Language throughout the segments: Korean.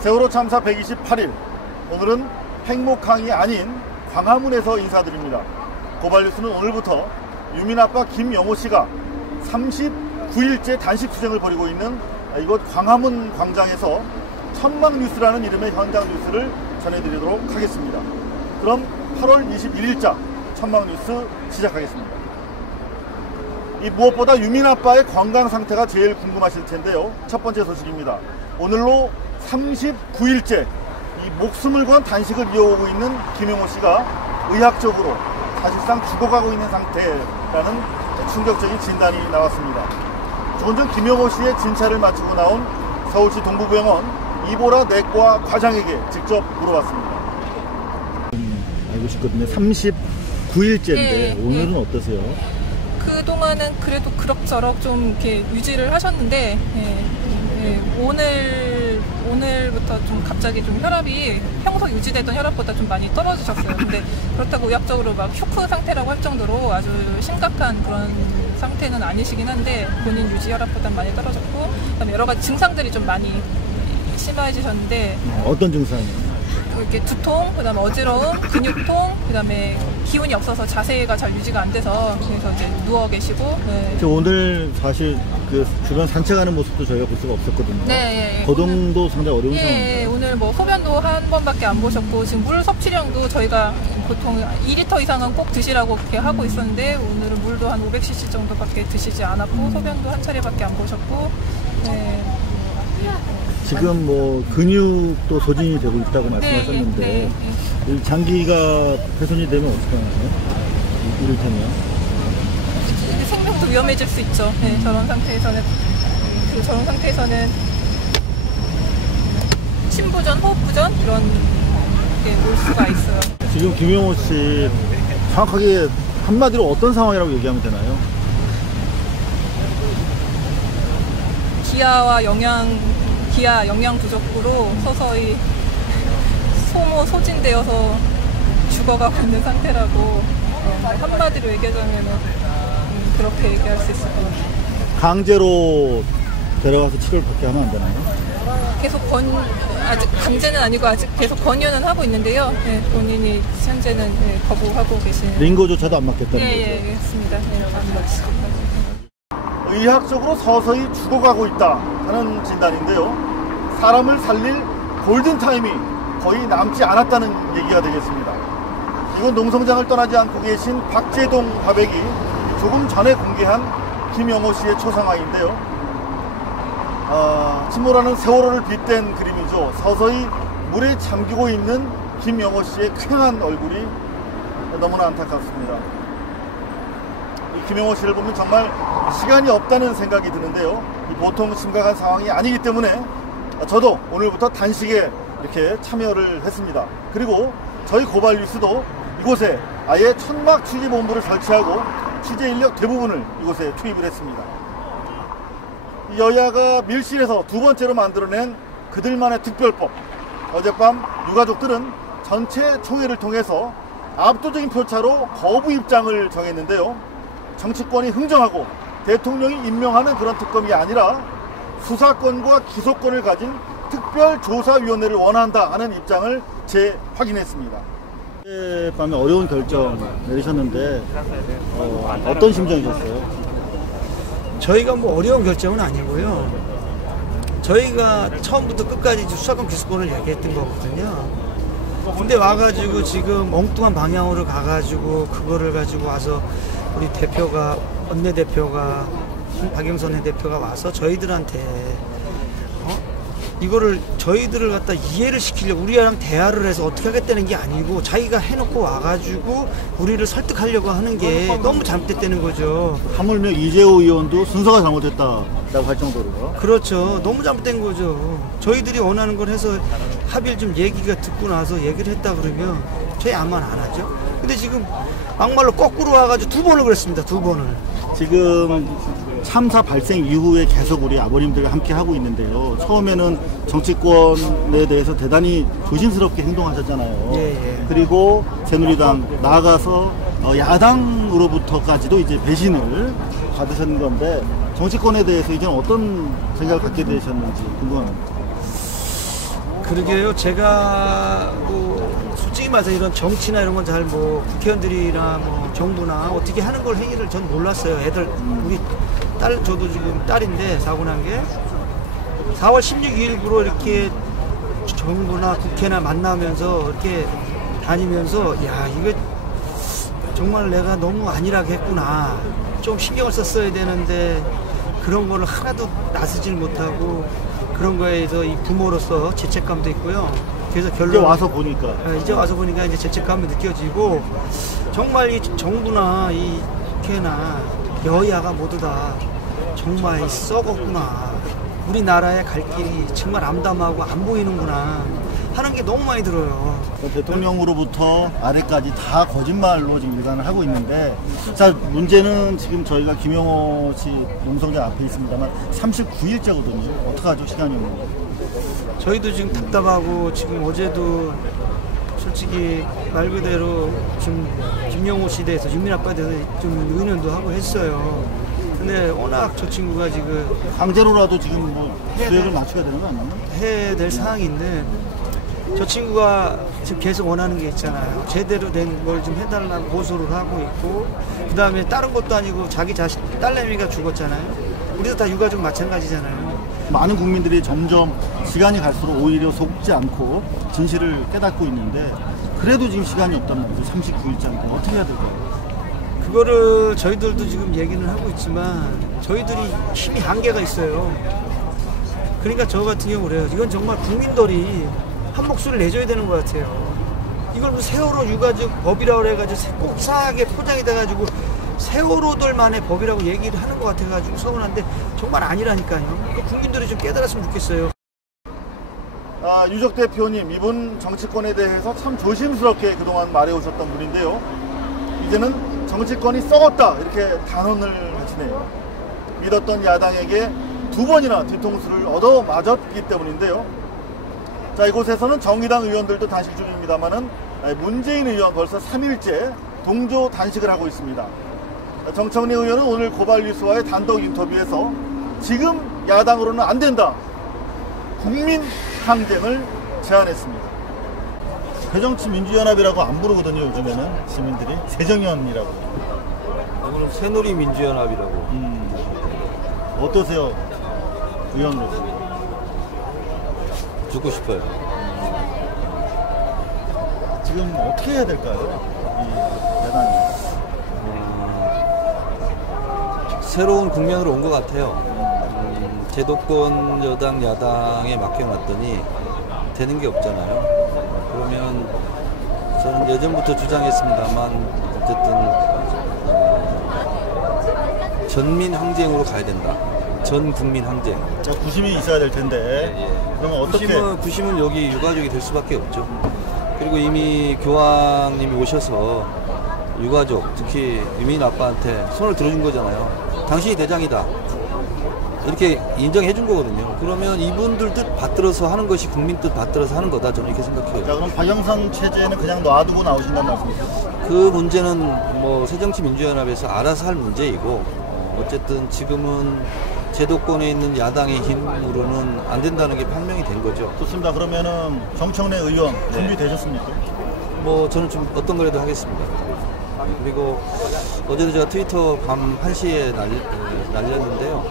세월호 참사 128일, 오늘은 팽목항이 아닌 광화문에서 인사드립니다. 고발뉴스는 오늘부터 유민아빠 김영호씨가 39일째 단식투쟁을 벌이고 있는 이곳 광화문 광장에서 천막뉴스라는 이름의 현장 뉴스를 전해드리도록 하겠습니다. 그럼 8월 21일자 천막뉴스 시작하겠습니다. 이 무엇보다 유민아빠의 건강 상태가 제일 궁금하실 텐데요. 첫 번째 소식입니다. 오늘로 39일째 이 목숨을 건 단식을 이어오고 있는 김영호씨가 의학적으로 사실상 죽어가고 있는 상태라는 충격적인 진단이 나왔습니다. 조금 전 김영호씨의 진찰을 마치고 나온 서울시 동부병원 이보라 내과 과장에게 직접 물어봤습니다. 알고 싶거든요. 39일째인데 네, 오늘은 네. 어떠세요? 그동안은 그래도 그럭저럭 좀 이렇게 유지를 하셨는데, 오늘부터 좀 갑자기 좀 혈압이 평소 유지되던 혈압보다 좀 많이 떨어지셨어요. 근데 그렇다고 의학적으로 막 쇼크 상태라고 할 정도로 아주 심각한 그런 상태는 아니시긴 한데, 본인 유지 혈압보다 많이 떨어졌고, 그다음에 여러 가지 증상들이 좀 많이 심해지셨는데, 어떤 증상이요? 이렇게 두통, 그다음에 어지러움, 근육통, 그다음에 기운이 없어서 자세가 잘 유지가 안 돼서 그래서 이제 누워 계시고. 네. 오늘 사실 그 주변 산책하는 모습도 저희가 볼 수가 없었거든요. 네, 거동도 상당히 어려운 상황입니다. 예, 오늘 뭐 소변도 한 번밖에 안 보셨고, 지금 물 섭취량도 저희가 보통 2리터 이상은 꼭 드시라고 그렇게 하고 있었는데, 오늘은 물도 한 500cc 정도밖에 드시지 않았고, 소변도 한 차례밖에 안 보셨고. 네. 지금 뭐 근육도 소진이 되고 있다고 말씀하셨는데, 이 장기가 훼손이 되면 어떻게 하나요? 이를테면 생명도 위험해질 수 있죠. 네, 저런 상태에서는 심부전, 호흡부전 이런 게 올 수가 있어요. 지금 김영호 씨 정확하게 한마디로 어떤 상황이라고 얘기하면 되나요? 기아 영양 부족으로 서서히 소진되어서 죽어가고 있는 상태라고, 한마디로 얘기하자면 그렇게 얘기할 수 있을 것 같아요. 강제로 데려가서 치료를 받게 하면 안 되나요? 계속 아직 강제는 아니고 아직 계속 권유는 하고 있는데요. 네, 본인이 현재는 거부하고 계시는. 링거조차도 안 맞겠다는 거죠? 예, 맞습니다. 안 맞습니다. 의학적으로 서서히 죽어가고 있다 하는 진단인데요. 사람을 살릴 골든타임이 거의 남지 않았다는 얘기가 되겠습니다. 이곳 농성장을 떠나지 않고 계신 박재동 화백이 조금 전에 공개한 김영호 씨의 초상화인데요. 침몰하는 세월호를 빗댄 그림이죠. 서서히 물에 잠기고 있는 김영호 씨의 쾌한 얼굴이 너무나 안타깝습니다. 이 김영호 씨를 보면 정말 시간이 없다는 생각이 드는데요. 보통 심각한 상황이 아니기 때문에 저도 오늘부터 단식에 이렇게 참여를 했습니다. 그리고 저희 고발뉴스도 이곳에 아예 천막 취재본부를 설치하고 취재 인력 대부분을 이곳에 투입을 했습니다. 여야가 밀실에서 두 번째로 만들어낸 그들만의 특별법. 어젯밤 유가족들은 전체 총회를 통해서 압도적인 표차로 거부 입장을 정했는데요. 정치권이 흥정하고 대통령이 임명하는 그런 특검이 아니라 수사권과 기소권을 가진 특별조사위원회를 원한다 하는 입장을 재확인했습니다. 어젯밤에 어려운 결정 내리셨는데 어떤 심정이셨어요? 저희가 뭐 어려운 결정은 아니고요. 저희가 처음부터 끝까지 수사권 기소권을 얘기했던 거거든요. 근데 와가지고 지금 엉뚱한 방향으로 가가지고 그거를 가지고 와서 우리 대표가, 원내대표가, 박영선 대표가 와서 저희들한테 이거를 저희들을 갖다 이해를 시키려고 우리랑 대화를 해서 어떻게 하겠다는 게 아니고 자기가 해놓고 와가지고 우리를 설득하려고 하는 게 너무 잘못됐다는 거죠. 하물며 이재호 의원도 순서가 잘못됐다라고 할 정도로요. 그렇죠. 너무 잘못된 거죠. 저희들이 원하는 걸 해서 합의를 좀 얘기가 듣고 나서 얘기를 했다 그러면 저희 아무 말 안 하죠. 근데 지금 막말로 거꾸로 와가지고 두 번을 그랬습니다. 두 번을. 지금 참사 발생 이후에 계속 우리 아버님들과 함께 하고 있는데요. 처음에는 정치권에 대해서 대단히 조심스럽게 행동하셨잖아요. 예. 그리고 새누리당 나아가서 야당으로부터까지도 이제 배신을 받으셨는 건데, 정치권에 대해서 이제는 어떤 생각을 갖게 되셨는지 궁금합니다. 그러게요. 제가 뭐 솔직히 말해서 이런 정치나 이런 건 잘 뭐 국회의원들이나 뭐 정부나 어떻게 하는 걸 행위를 전 몰랐어요. 애들 우리 딸 저도 지금 딸인데 사고 난 게 4월 16일부로 이렇게 정부나 국회나 만나면서 이렇게 다니면서 야 이거 정말 내가 너무 안일하게 했구나. 좀 신경을 썼어야 되는데 그런 거를 하나도 나서질 못하고 그런 거에 대해서 이 부모로서 죄책감도 있고요. 그래서 결론 이제 와서 보니까 이제 와서 보니까 이제 죄책감이 느껴지고 정말 이 정부나 이 국회나 여야가 모두 다 정말 썩었구나. 우리나라의 갈 길이 정말 암담하고 안 보이는구나 하는 게 너무 많이 들어요. 대통령으로부터 아래까지 다 거짓말로 지금 일관을 하고 있는데, 자, 문제는 지금 저희가 김영호 씨 농성장 앞에 있습니다만 39일째거든요. 어떡하죠? 시간이 없는데. 저희도 지금 답답하고 지금 어제도 솔직히 말 그대로 지금 김영호 씨에 대해서 윤민 아빠에 대해서 좀 의논도 하고 했어요. 근데 워낙 저 친구가 지금 강제로라도 지금 뭐 수액을 맞춰야 되는 거 아니에요? 해야 될 상황인데 저 친구가 지금 계속 원하는 게 있잖아요. 제대로 된 걸 좀 해달라고 고소를 하고 있고, 그 다음에 다른 것도 아니고 자기 자식 딸내미가 죽었잖아요. 우리도 다 유가족 마찬가지잖아요. 많은 국민들이 점점 시간이 갈수록 오히려 속지 않고 진실을 깨닫고 있는데, 그래도 지금 시간이 없단 말이죠. 39일째인데 어떻게 해야 될까요? 그거를 저희들도 지금 얘기는 하고 있지만 저희들이 힘이 한계가 있어요. 그러니까 저 같은 경우 그래요. 이건 정말 국민들이 한 목소리를 내줘야 되는 것 같아요. 이걸 뭐 세월호 유가족 법이라고 해가지고 꼭 싸하게 포장이 돼가지고 세월호들만의 법이라고 얘기를 하는 것 같아가지고 서운한데 정말 아니라니까요. 그러니까 국민들이 좀 깨달았으면 좋겠어요. 유적 대표님, 이분 정치권에 대해서 참 조심스럽게 그동안 말해오셨던 분인데요. 이제는 정치권이 썩었다 이렇게 단언을 하시네요. 믿었던 야당에게 2번이나 뒤통수를 얻어맞았기 때문인데요. 자, 이곳에서는 정의당 의원들도 단식 중입니다만은 문재인 의원 벌써 3일째 동조 단식을 하고 있습니다. 정청래 의원은 오늘 고발뉴스와의 단독 인터뷰에서 지금 야당으로는 안 된다, 국민 항쟁을 제안했습니다. 새정치민주연합이라고 안 부르거든요. 요즘에는 시민들이 새정연이라고. 오늘은 새누리민주연합이라고. 어떠세요, 의원으로서? 죽고 싶어요. 지금 어떻게 해야 될까요? 이 야당이. 새로운 국면으로 온 것 같아요. 제도권 여당 야당에 맡겨놨더니 되는 게 없잖아요. 그러면 저는 예전부터 주장했습니다만 어쨌든 전민 항쟁으로 가야 된다. 전 국민 항쟁. 자, 구심이 있어야 될 텐데. 그러면 어떻게? 구심은 여기 유가족이 될 수밖에 없죠. 그리고 이미 교황님이 오셔서 유가족, 특히 유민 아빠한테 손을 들어준 거잖아요. 당신이 대장이다. 이렇게 인정해 준 거거든요. 그러면 이분들 뜻 받들어서 하는 것이 국민 뜻 받들어서 하는 거다. 저는 이렇게 생각해요. 자, 그럼 박영선 체제는 그냥 놔두고 나오신다는 말씀이죠? 그 문제는 뭐 새정치민주연합에서 알아서 할 문제이고, 어쨌든 지금은 제도권에 있는 야당의 힘으로는 안 된다는 게 판명이 된 거죠. 좋습니다. 그러면은 정청래 의원 준비되셨습니까? 뭐 저는 좀 어떤 거라도 하겠습니다. 그리고 어제도 제가 트위터 밤 1시에 날렸는데요.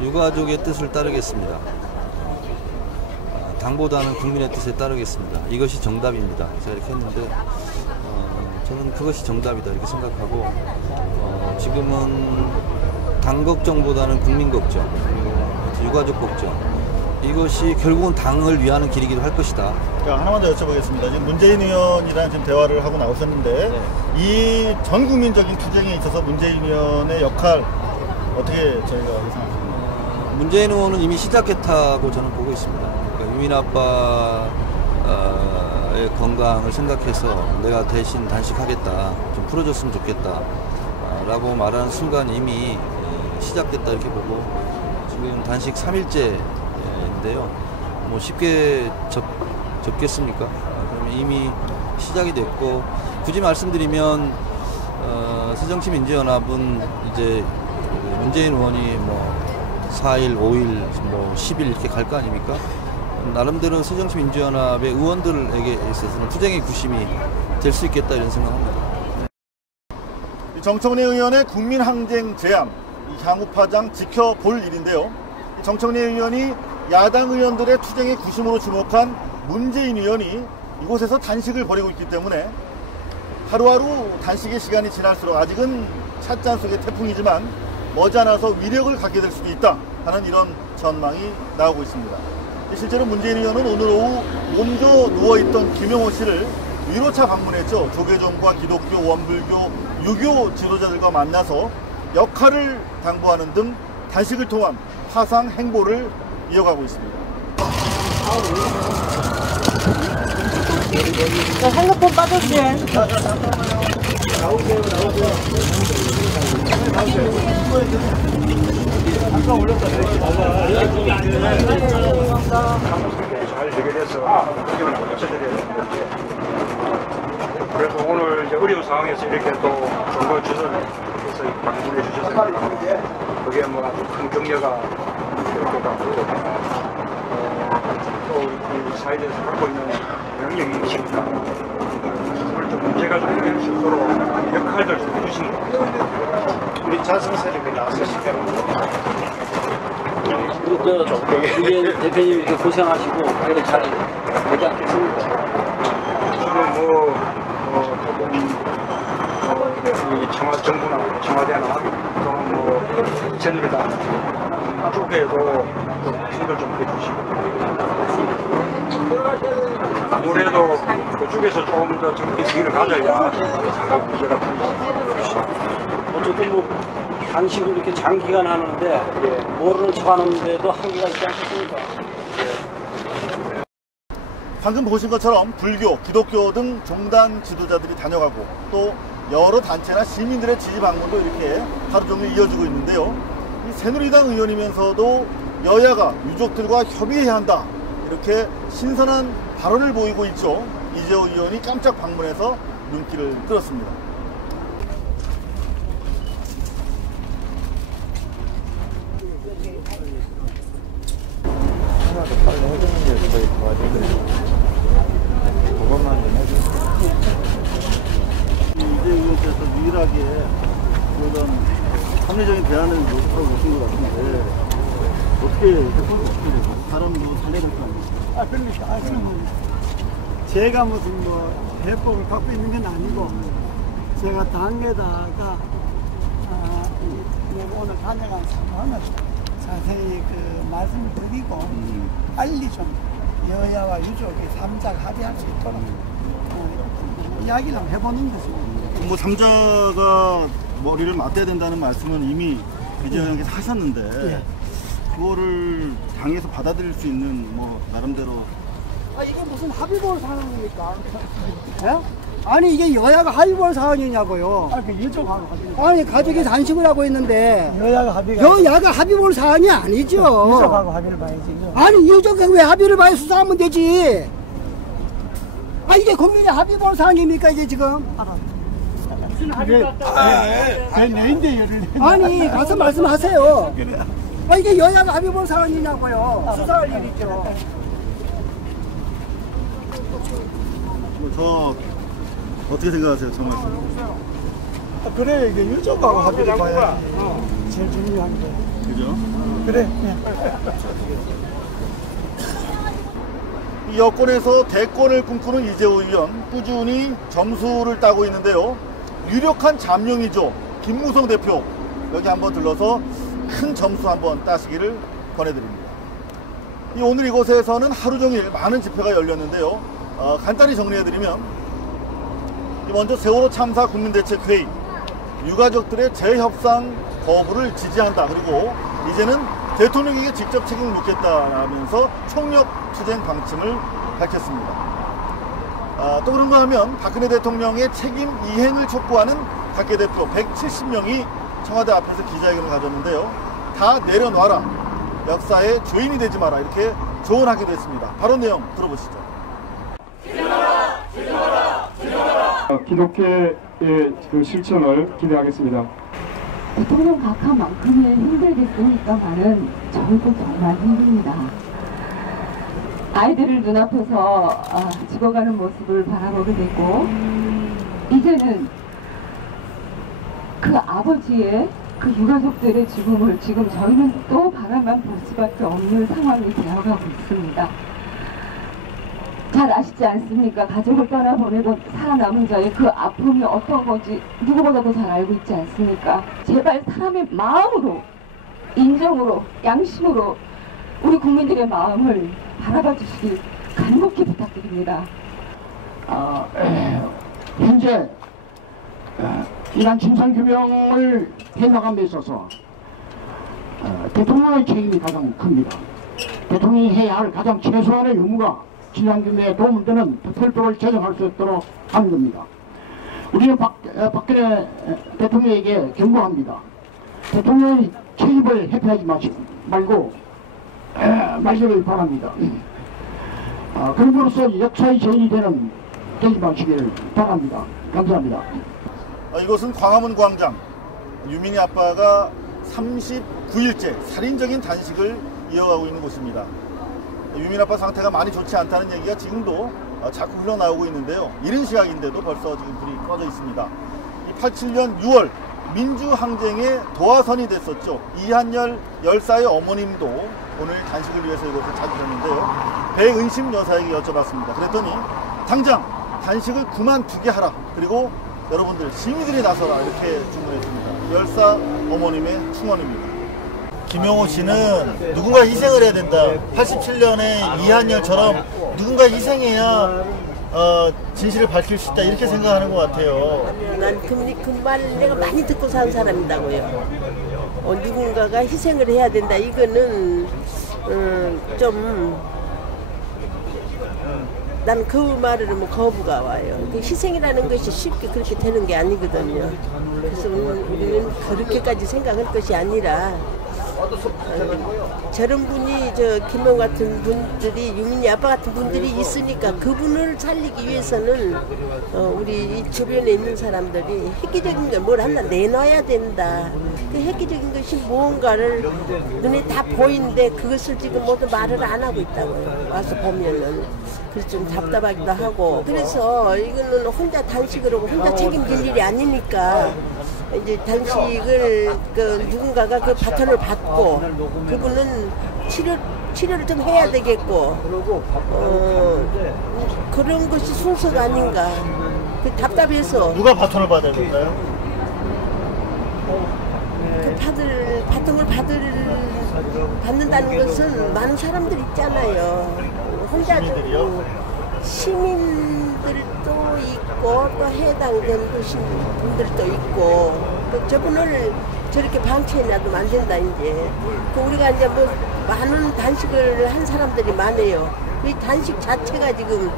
유가족의 뜻을 따르겠습니다. 당보다는 국민의 뜻에 따르겠습니다. 이것이 정답입니다. 제가 이렇게 했는데 저는 그것이 정답이다 이렇게 생각하고, 지금은 당 걱정보다는 국민 걱정, 그리고 유가족 걱정, 이것이 결국은 당을 위하는 길이기도 할 것이다. 자, 하나만 더 여쭤보겠습니다. 지금 문재인 의원이랑 지금 대화를 하고 나오셨는데, 이 전 국민적인 투쟁에 있어서 문재인 의원의 역할 어떻게 저희가 예상합니까? 문재인 의원은 이미 시작했다고 저는 보고 있습니다. 그러니까 유민 아빠의 건강을 생각해서 내가 대신 단식하겠다, 좀 풀어줬으면 좋겠다 라고 말하는 순간 이미 시작됐다 이렇게 보고, 지금 단식 3일째인데요. 뭐 쉽게 접겠습니까? 그러면 이미 시작이 됐고, 굳이 말씀드리면 새정치민주연합은 이제 문재인 의원이 뭐 4일, 5일, 뭐 10일 이렇게 갈 거 아닙니까? 나름대로 새정치민주연합의 의원들에게 있어서는 투쟁의 구심이 될 수 있겠다 이런 생각합니다. 정청래 의원의 국민항쟁 제안, 향후 파장 지켜볼 일인데요. 정청래 의원이 야당 의원들의 투쟁의 구심으로 지목한 문재인 의원이 이곳에서 단식을 벌이고 있기 때문에 하루하루 단식의 시간이 지날수록 아직은 찻잔 속의 태풍이지만 머지않아서 위력을 갖게 될 수도 있다 하는 이런 전망이 나오고 있습니다. 실제로 문재인 의원은 오늘 오후 몸져 누워있던 김영호 씨를 위로차 방문했죠. 조계종과 기독교, 원불교, 유교 지도자들과 만나서 역할을 당부하는 등 단식을 통한 화상 행보를 이어가고 있습니다. 저 핸드폰 빠졌지? 잠깐 올렸다. 잘 해결해서 의견을 맞춰드려야 되는데 그래서 오늘 이제 어려운 상황에서 이렇게 또 정보 주선해서 방문해 주셨으니까 그게 뭐 아주 큰 격려가 될 것 같고 또 이 사회에서 갖고 있는 영역이 있으니까 그걸 좀 문제가 좀 해결할 수 있도록 역할들 좀 해주시는 것 같아요. 우리 자승세력이 나와서 시켜요. 우리 대표님 이렇게 고생하시고 이렇게 잘 되지 않겠습니까? 저는 이 정부나 청와대나 또 새누리당 쪽에도 힘들 좀 해주시고 아무래도 그쪽에서 조금 더 정기 승인을 가져야 상당 문제가 풀리죠. 어쨌든 단식을 이렇게 장기간 하는데 모르는 척 하는데도 한계가 있지 않겠습니까? 방금 보신 것처럼 불교, 기독교 등 종단 지도자들이 다녀가고 또 여러 단체나 시민들의 지지 방문도 이렇게 하루 종일 이어지고 있는데요. 이 새누리당 의원이면서도 여야가 유족들과 협의해야 한다 이렇게 신선한 발언을 보이고 있죠. 이재호 의원이 깜짝 방문해서 눈길을 끌었습니다. 이재 의원께서 유일하게 그런 합리적인 대안을 모색하고 오신 것 같은데 어떻게 해보셨어요? 사람도 살려야 될 거 아니에요? 그러니까 제가 무슨 해법을 갖고 있는 건 아니고 제가 당에다가 오늘 단행한 상황을 자세히 말씀을 드리고 빨리 좀 여야와 유족이 3자 합의할 수 있도록 이야기를 해보는 것입니다. 뭐 3자가 머리를 맞대야 된다는 말씀은 이미 이재호 의원께서 하셨는데 예. 그거를 당에서 받아들일 수 있는 나름대로 이게 무슨 합의볼 상황입니까? 예? 아니 이게 여야가 합의볼 사안이냐고요. 그 유족하고 합의. 아니 가족이 단식을 하고 있는데 여야가 합의볼 사안이 아니죠. 유족하고 합의를 봐야지. 아니 유족하고 왜 합의를 봐야 수사하면 되지. 이게 국민의 합의볼 사안입니까 이게 지금? 아니 가서 말씀하세요. 이게 여야가 합의볼 사안이냐고요. 수사할 일이죠. 저 어떻게 생각하세요, 정말? 그래 이게 유족하고 합의를 봐야 제일 중요한 게. 그죠? 그래. 이 여권에서 대권을 꿈꾸는 이재호 의원 꾸준히 점수를 따고 있는데요. 유력한 잠룡이죠. 김무성 대표 여기 한번 들러서 큰 점수 한번 따시기를 권해드립니다. 오늘 이곳에서는 하루 종일 많은 집회가 열렸는데요. 간단히 정리해드리면 먼저 세월호 참사 국민대책회의, 유가족들의 재협상 거부를 지지한다. 그리고 이제는 대통령에게 직접 책임을 묻겠다라면서 총력 투쟁 방침을 밝혔습니다. 또 그런가 하면 박근혜 대통령의 책임 이행을 촉구하는 각계 대표 170명이 청와대 앞에서 기자회견을 가졌는데요. 다 내려놔라. 역사의 죄인이 되지 마라. 이렇게 조언하기도 했습니다. 바로 내용 들어보시죠. 기독교의 그 실천을 기대하겠습니다. 대통령 각하만큼은 힘들겠습니까만은 저희도 정말 힘듭니다. 아이들을 눈앞에서 죽어가는 모습을 바라보게 되고, 이제는 그 아버지의 그 유가족들의 죽음을 지금 저희는 또 바라만 볼 수밖에 없는 상황이 되어가고 있습니다. 잘 아시지 않습니까? 가족을 떠나보내고 살아남은 자의 그 아픔이 어떤 건지 누구보다도 잘 알고 있지 않습니까? 제발 사람의 마음으로, 인정으로, 양심으로 우리 국민들의 마음을 바라봐 주시길 간곡히 부탁드립니다. 현재 이러한 진상규명을 해나감에 있어서 대통령의 책임이 가장 큽니다. 대통령이 해야 할 가장 최소한의 의무가 진상규명에 도움을 되는 별도를 제정할 수 있도록 하는 겁니다. 우리는 박근혜 대통령에게 경고합니다. 대통령의 책임을 회피하지 말고 마시길 바랍니다. 그럼으로써 역사의 죄인이 되는 되지 마시기를 바랍니다. 감사합니다. 이곳은 광화문 광장. 유민이 아빠가 39일째 살인적인 단식을 이어가고 있는 곳입니다. 유민 아빠 상태가 많이 좋지 않다는 얘기가 지금도 자꾸 흘러나오고 있는데요. 이른 시각인데도 벌써 지금 불이 꺼져 있습니다. 87년 6월 민주항쟁의 도화선이 됐었죠. 이한열 열사의 어머님도 오늘 단식을 위해서 이곳에 찾으셨는데요. 배은심 여사에게 여쭤봤습니다. 그랬더니 당장 단식을 그만두게 하라. 그리고 여러분들 시민들이 나서라. 이렇게 주문했습니다. 열사 어머님의 충언입니다. 김영호 씨는 누군가 희생을 해야 된다. 87년에 이한열처럼 누군가 희생해야 진실을 밝힐 수 있다. 이렇게 생각하는 것 같아요. 난 그 말을 내가 많이 듣고 산 사람이다고요. 누군가가 희생을 해야 된다. 이거는 좀 난 그 말을 뭐 거부가 와요. 그 희생이라는 것이 쉽게 그렇게 되는 게 아니거든요. 그래서 우리는 그렇게까지 생각할 것이 아니라 저런 분이 김영 같은 분들이 유민이 아빠 같은 분들이 있으니까 그분을 살리기 위해서는 우리 이 주변에 있는 사람들이 획기적인 걸 뭘 하나 내놔야 된다. 그 획기적인 것이 무언가를 눈에 다 보이는데 그것을 지금 모두 말을 안 하고 있다고요. 와서 보면은 그래서 좀 답답하기도 하고. 그래서 이거는 혼자 단식을 하고 혼자 책임질 일이 아니니까 이제 단식을 누군가가 그 바톤을 받고 그분은 치료를 좀 해야 되겠고 그런 것이 순서가 아닌가. 그 답답해서. 누가 바톤을 받아야 될까요? 그 바통을 받는다는 것은 많은 사람들 있잖아요. 혼자 시민들도 있고 또 해당된 분들도 있고 또 저분을 저렇게 방치해놔도 안 된다. 이제 우리가 이제 뭐 많은 단식을 한 사람들이 많아요. 이 단식 자체가 지금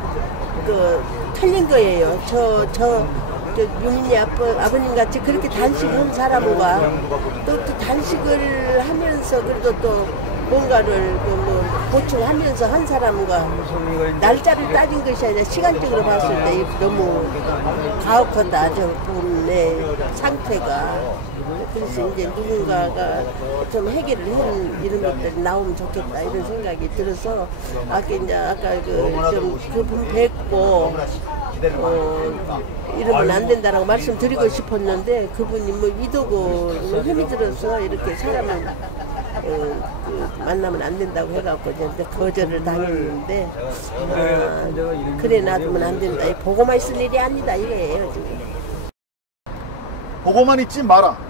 틀린 거예요. 유민이 아버님 같이 그렇게 단식한 사람과 또 단식을 하면서 그래도 또 뭔가를 보충하면서 한 사람과 날짜를 따진 것이 아니라 시간적으로 봤을 때 너무 가혹하다. 저 분의 상태가. 그래서 이제 누군가가 좀 해결을 하는 이런 것들이 나오면 좋겠다 이런 생각이 들어서 아까 그분 뵙고 이러면 안 된다라고 말씀드리고 싶었는데 그분이 뭐 이도고 힘이 들어서 이렇게 사람을 만나면 안 된다고 해갖고 이제 거절을 당했는데 그래 놔두면 안 된다. 보고만 있을 일이 아니다 이거예요 지금. 보고만 있지 마라.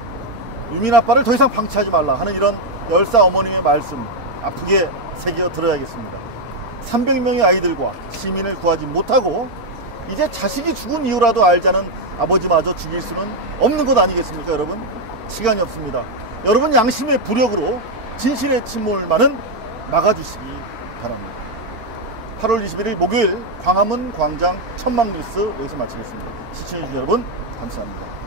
유민 아빠를 더 이상 방치하지 말라 하는 이런 열사 어머님의 말씀 아프게 새겨 들어야겠습니다. 300명의 아이들과 시민을 구하지 못하고 이제 자식이 죽은 이유라도 알자는 아버지마저 죽일 수는 없는 것 아니겠습니까 여러분? 시간이 없습니다. 여러분 양심의 부력으로 진실의 침몰만은 막아주시기 바랍니다. 8월 21일 목요일 광화문 광장 천막뉴스 여기서 마치겠습니다. 시청해주신 여러분 감사합니다.